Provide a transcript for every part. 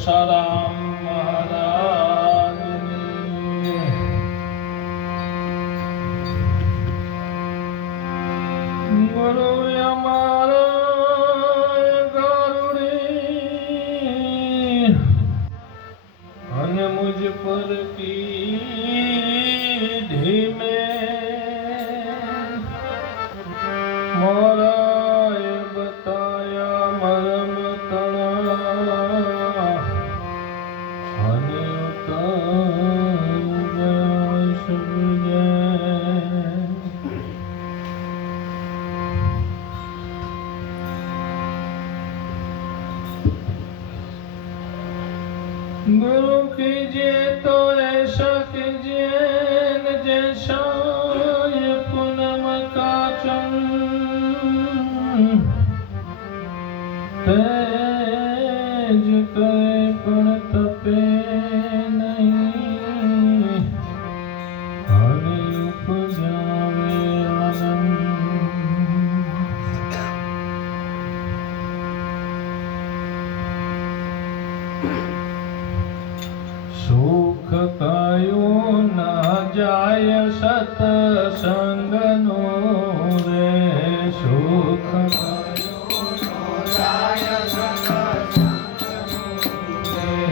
तुलसाराम महाराज गुरु गुरु कीजिए तो ऐसा कीजिए न जैसा ये पूनम का चम સુખ કયું ન જાય સતસંગનો રે. સુખ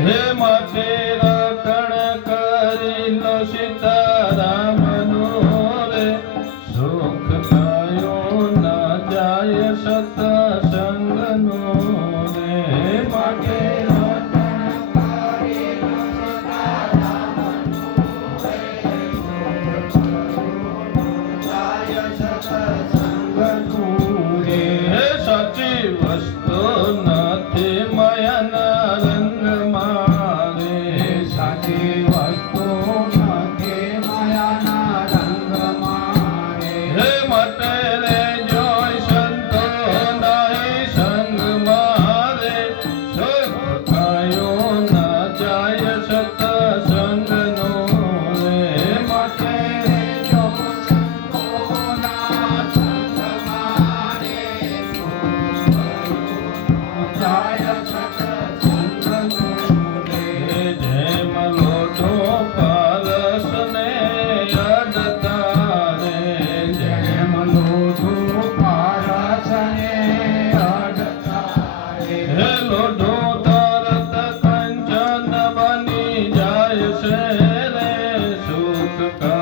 હે માટે રટણ કરી લો સીતારામનો રે. સુખ કયું ન જાય સતસંગનો માટે Uh, the